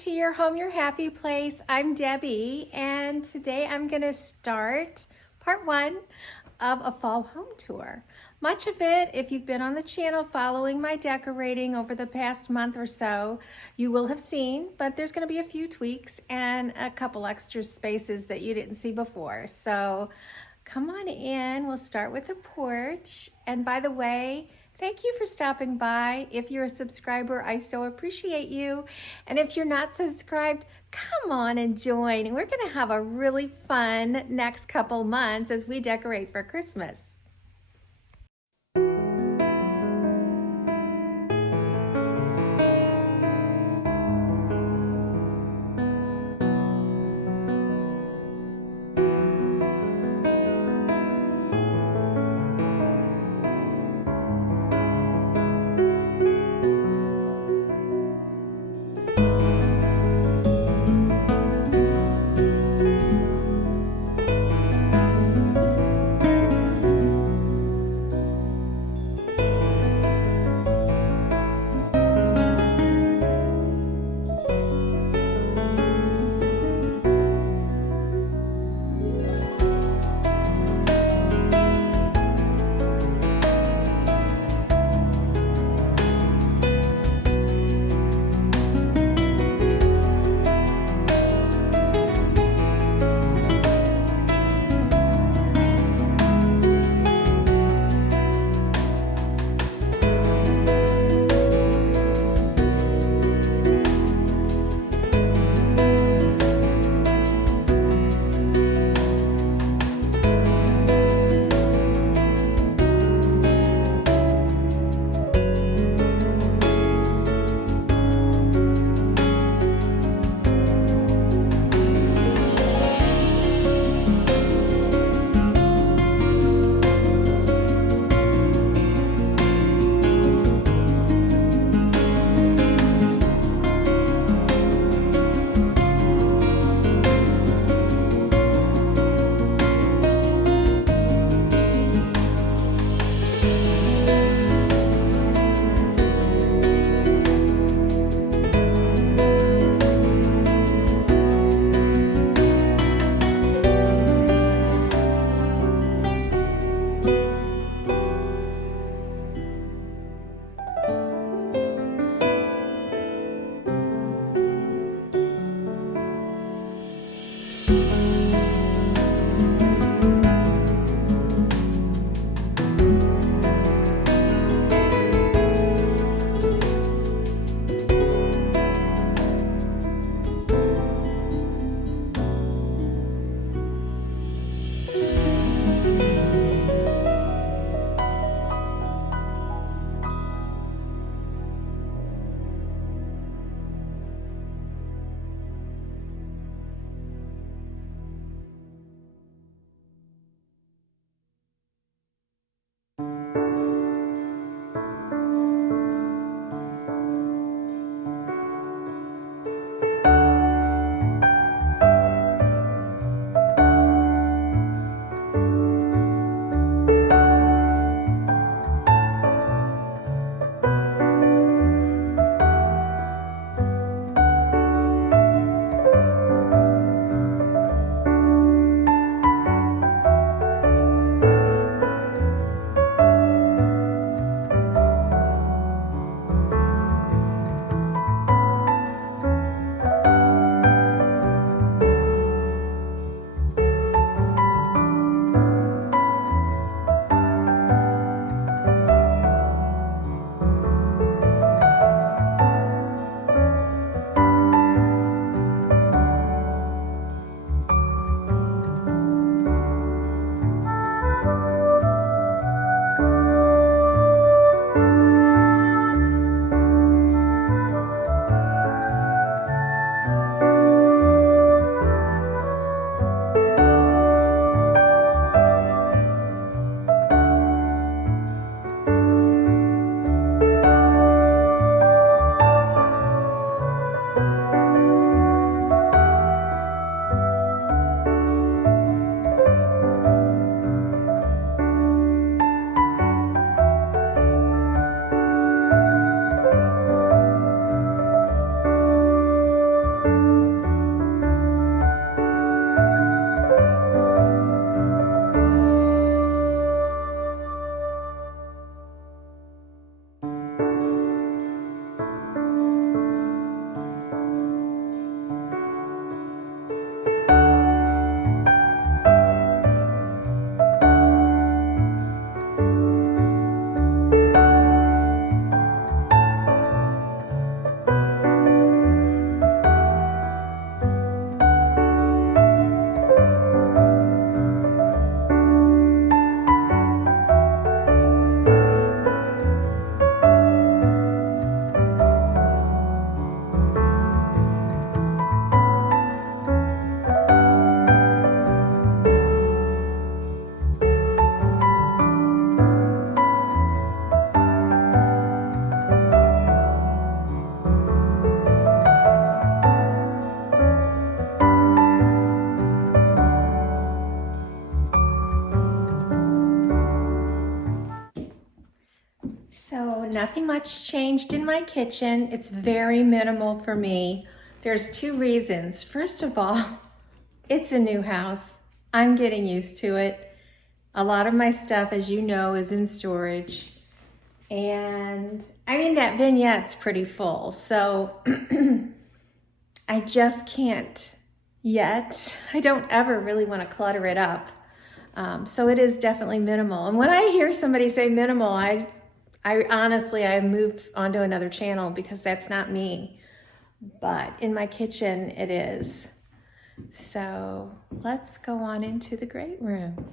to Your Home, Your Happy Place. I'm Debbie, and today I'm going to start part one of a fall home tour. Much of it, if you've been on the channel following my decorating over the past month or so, you will have seen, but there's going to be a few tweaks and a couple extra spaces that you didn't see before. So come on in. We'll start with the porch. And by the way, thank you for stopping by. If you're a subscriber, I so appreciate you. And if you're not subscribed, come on and join. We're gonna have a really fun next couple months as we decorate for Christmas. nothing much changed in my kitchen. It's very minimal for me. There's two reasons. First of all, it's a new house. I'm getting used to it. A lot of my stuff, as you know, is in storage. And I mean, that vignette's pretty full, so I just can't yet. I don't ever really want to clutter it up. So it is definitely minimal. And when I hear somebody say minimal, I honestly, I moved onto another channel because that's not me. But in my kitchen, it is. So let's go on into the great room.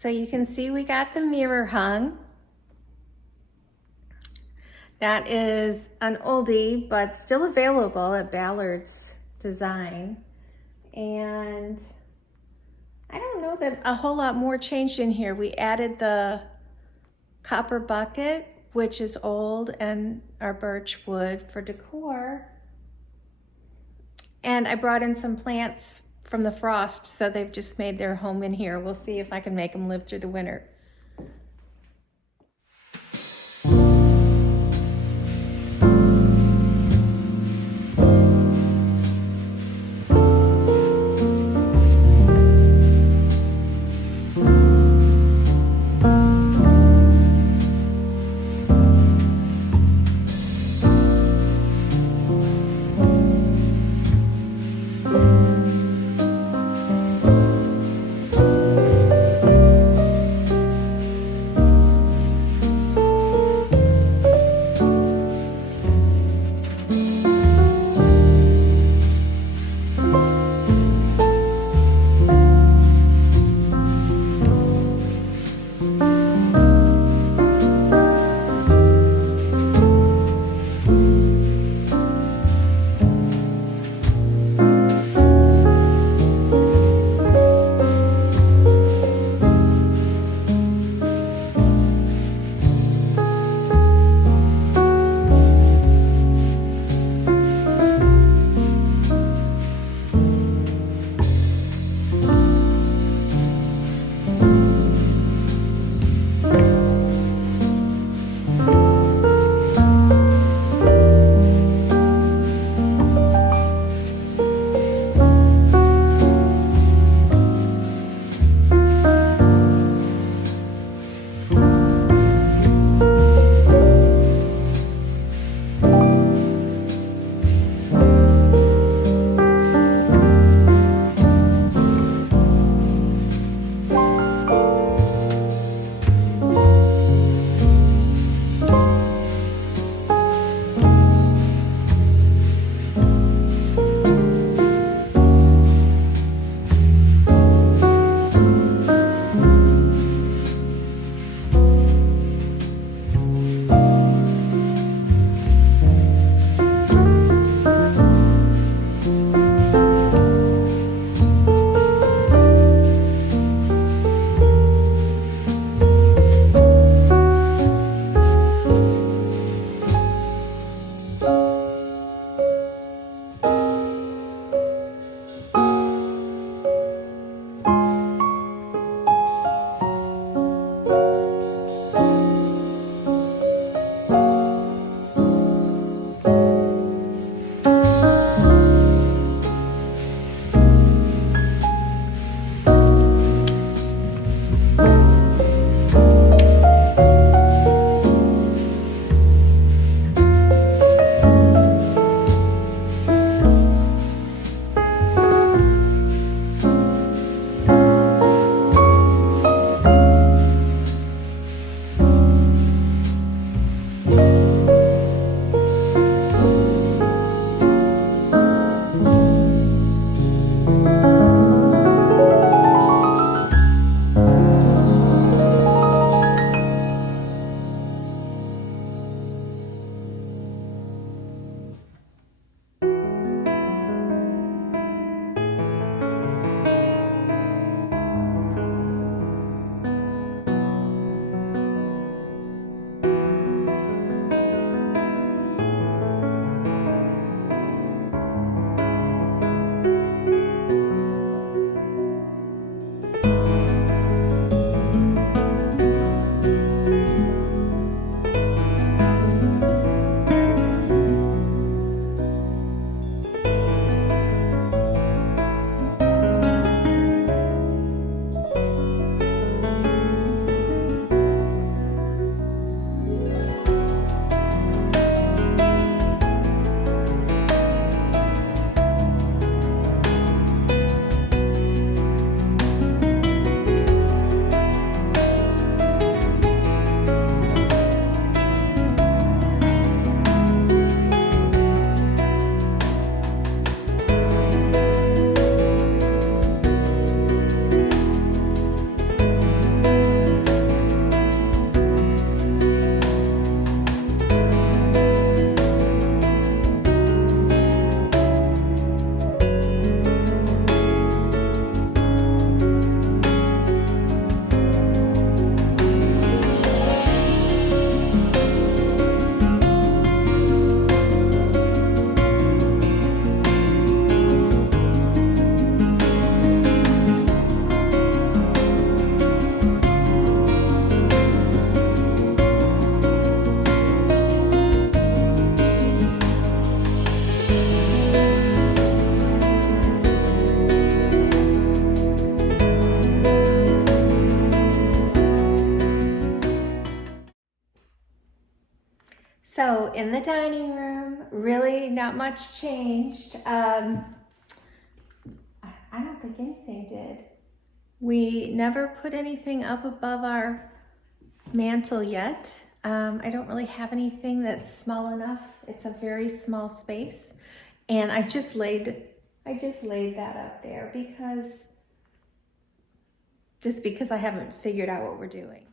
So you can see we got the mirror hung. That is an oldie, but still available at Ballard's Design. And I don't know that a whole lot more changed in here. We added the copper bucket, which is old, and our birch wood for decor. And I brought in some plants from the frost, so they've just made their home in here. We'll see if I can make them live through the winter. So in the dining room, really not much changed. I don't think anything did. We never put anything up above our mantle yet. I don't really have anything that's small enough. It's a very small space. And I just laid that up there because I haven't figured out what we're doing.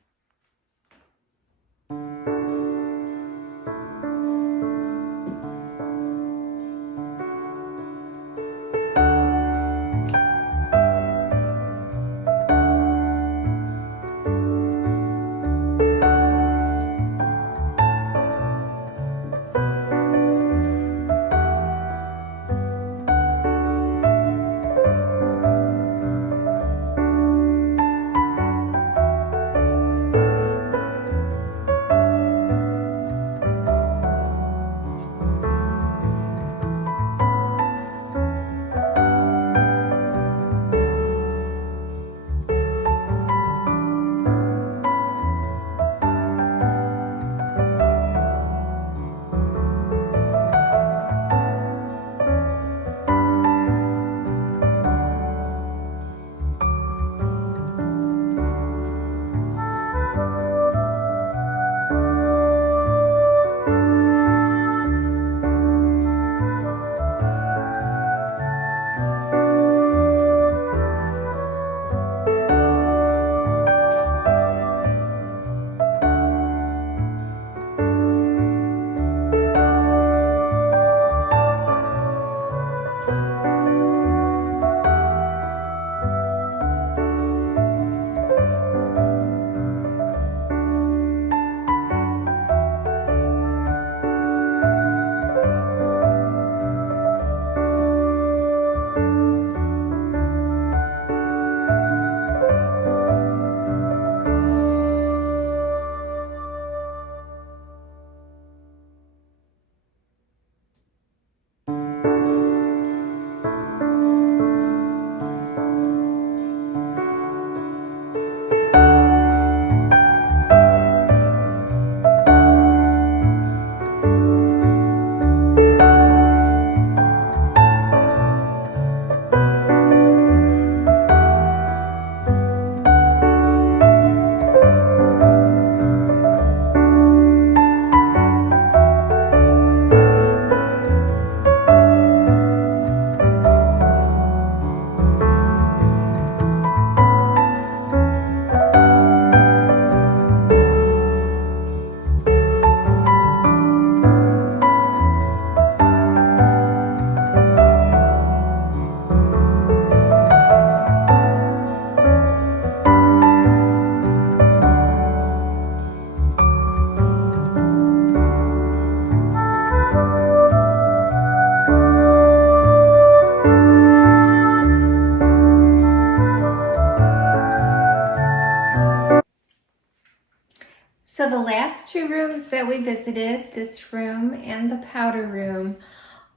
So the last two rooms that we visited, this room and the powder room,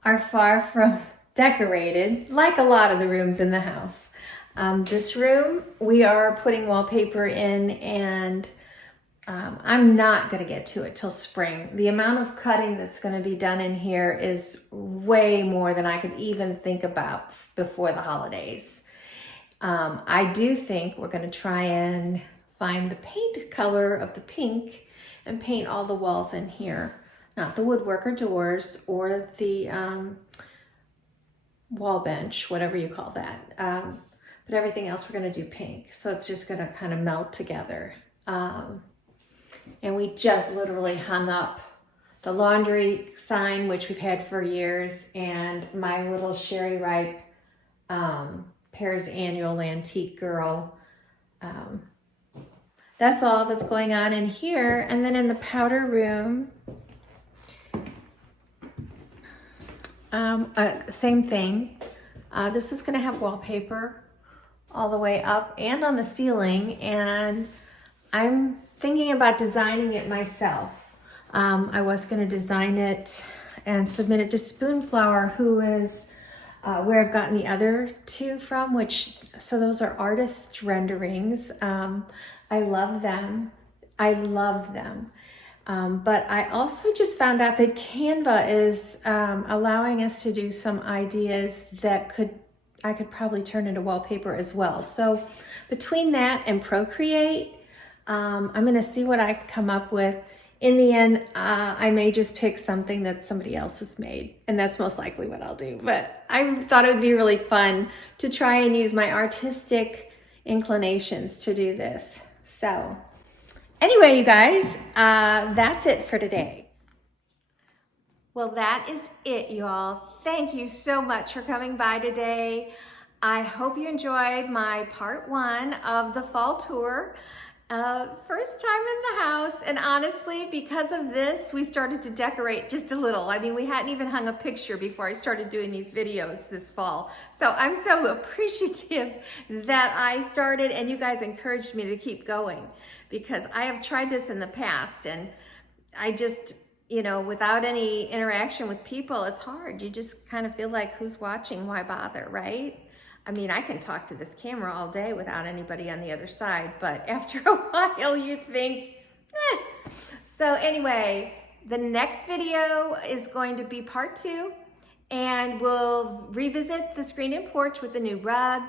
are far from decorated, like a lot of the rooms in the house. This room, we are putting wallpaper in, and I'm not going to get to it till spring. The amount of cutting that's going to be done in here is way more than I could even think about before the holidays. I do think we're going to try and find the paint color of the pink and paint all the walls in here. Not the woodwork or doors or the wall bench, whatever you call that. But everything else we're going to do pink. So it's just going to kind of melt together. And we just literally hung up the laundry sign, which we've had for years, and my little Sherry Ripe Paris Annual Antique Girl. That's all that's going on in here. And then in the powder room, same thing. This is going to have wallpaper all the way up and on the ceiling, and I'm thinking about designing it myself. I was going to design it and submit it to Spoonflower, who is where I've gotten the other two from, so those are artist renderings. I love them. But I also just found out that Canva is allowing us to do some ideas that I could probably turn into wallpaper as well. So between that and Procreate, I'm gonna see what I can come up with. In the end, I may just pick something that somebody else has made, and that's most likely what I'll do. But I thought it would be really fun to try and use my artistic inclinations to do this. So anyway, you guys, that's it for today. Well, that is it, you all. Thank you so much for coming by today. I hope you enjoyed my part 1 of the fall tour. First time in the house, and honestly, because of this, we started to decorate just a little. I mean, we hadn't even hung a picture before I started doing these videos this fall. So I'm so appreciative that I started and you guys encouraged me to keep going, because I have tried this in the past and I just, you know, without any interaction with people, it's hard. You just kind of feel like, who's watching? Why bother, right? I mean, I can talk to this camera all day without anybody on the other side, but after a while you think, eh. So anyway, the next video is going to be part 2, and we'll revisit the screen and porch with the new rug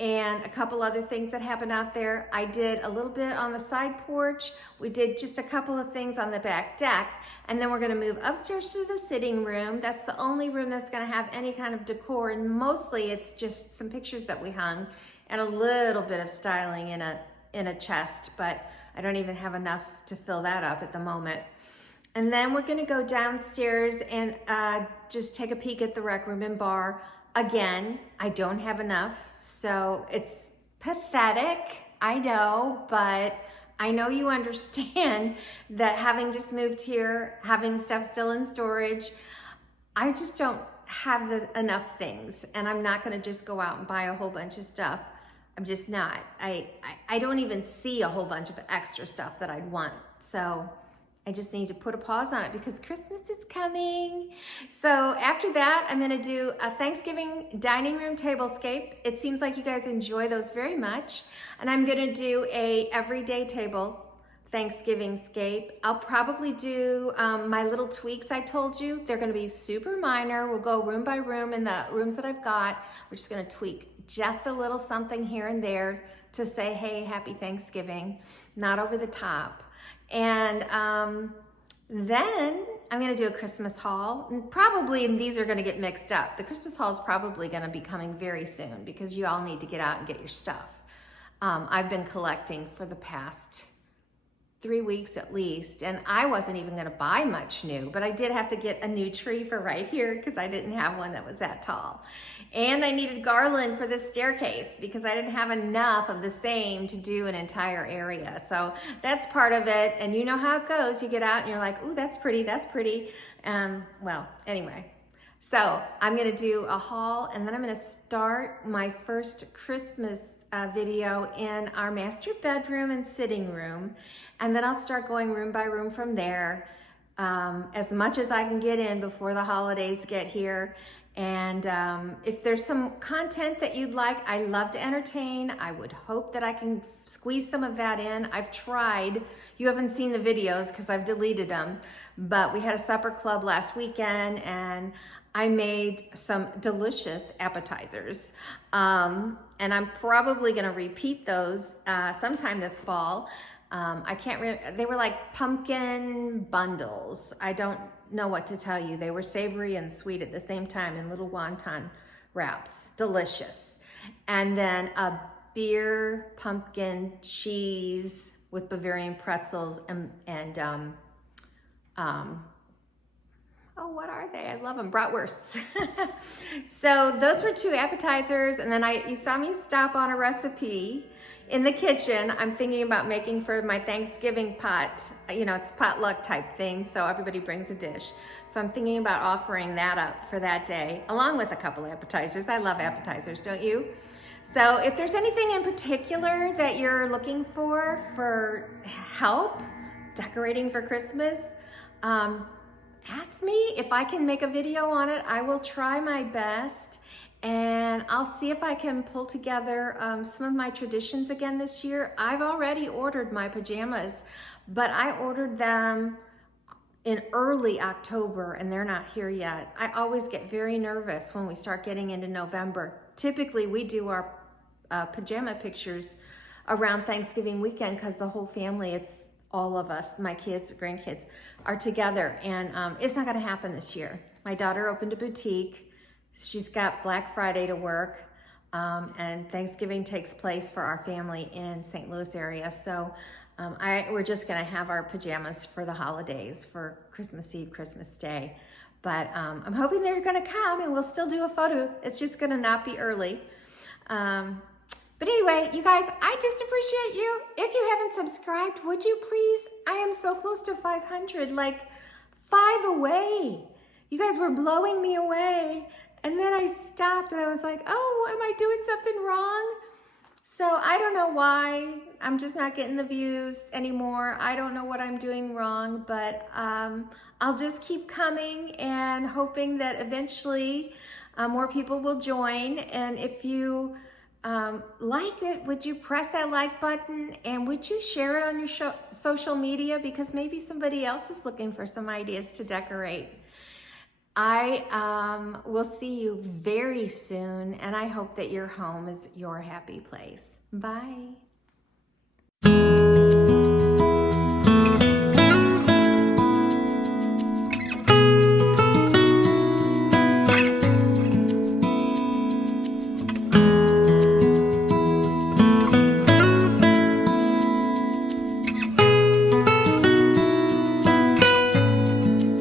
and a couple other things that happened out there. I did a little bit on the side porch. We did just a couple of things on the back deck, and then we're gonna move upstairs to the sitting room. That's the only room that's gonna have any kind of decor, and mostly it's just some pictures that we hung and a little bit of styling in a chest, but I don't even have enough to fill that up at the moment. And then we're gonna go downstairs and just take a peek at the rec room and bar. Again, I don't have enough, so it's pathetic, I know, but I know you understand that having just moved here, having stuff still in storage, I just don't have enough things, and I'm not gonna just go out and buy a whole bunch of stuff. I'm just not. I don't even see a whole bunch of extra stuff that I'd want, so I just need to put a pause on it because Christmas is coming. So after that, I'm gonna do a Thanksgiving dining room tablescape. It seems like you guys enjoy those very much. And I'm gonna do a everyday table Thanksgiving scape. I'll probably do my little tweaks I told you. They're gonna be super minor. We'll go room by room in the rooms that I've got. We're just gonna tweak just a little something here and there to say, hey, happy Thanksgiving, not over the top. And then I'm gonna do a Christmas haul, and probably these are gonna get mixed up. The Christmas haul is probably gonna be coming very soon because you all need to get out and get your stuff. I've been collecting for the past 3 weeks at least, and I wasn't even gonna buy much new, but I did have to get a new tree for right here because I didn't have one that was that tall. And I needed garland for this staircase because I didn't have enough of the same to do an entire area. So that's part of it, and you know how it goes. You get out and you're like, ooh, that's pretty, that's pretty. Well, anyway. So I'm gonna do a haul, and then I'm gonna start my first Christmas video in our master bedroom and sitting room. And then I'll start going room by room from there, as much as I can get in before the holidays get here. And if there's some content that you'd like, I love to entertain. I would hope that I can squeeze some of that in. I've tried. You haven't seen the videos because I've deleted them, but we had a supper club last weekend and I made some delicious appetizers. And I'm probably gonna repeat those sometime this fall. I can't remember, they were like pumpkin bundles. I don't know what to tell you. They were savory and sweet at the same time in little wonton wraps. Delicious. And then a beer pumpkin cheese with Bavarian pretzels and oh, what are they? I love them, bratwursts. So those were 2 appetizers, and then you saw me stop on a recipe in the kitchen. I'm thinking about making for my Thanksgiving pot. You know, it's potluck type thing, so everybody brings a dish. So I'm thinking about offering that up for that day, along with a couple appetizers. I love appetizers, don't you? So if there's anything in particular that you're looking for help decorating for Christmas, ask me if I can make a video on it. I will try my best. and I'll see if I can pull together some of my traditions again this year. I've already ordered my pajamas, but I ordered them in early October and they're not here yet. I always get very nervous when we start getting into November. Typically we do our pajama pictures around Thanksgiving weekend because the whole family, it's all of us, my kids, grandkids, are together, and it's not gonna happen this year. My daughter opened a boutique. She's got Black Friday to work, and Thanksgiving takes place for our family in St. Louis area. So we're just gonna have our pajamas for the holidays, for Christmas Eve, Christmas Day. But I'm hoping they're gonna come and we'll still do a photo. It's just gonna not be early. But anyway, you guys, I just appreciate you. If you haven't subscribed, would you please? I am so close to 500, like 5 away. You guys were blowing me away. And then I stopped and I was like, oh, am I doing something wrong? So I don't know why. I'm just not getting the views anymore. I don't know what I'm doing wrong, but I'll just keep coming and hoping that eventually more people will join. And if you like it, would you press that like button, and would you share it on your social media, because maybe somebody else is looking for some ideas to decorate. I will see you very soon, and I hope that your home is your happy place. Bye.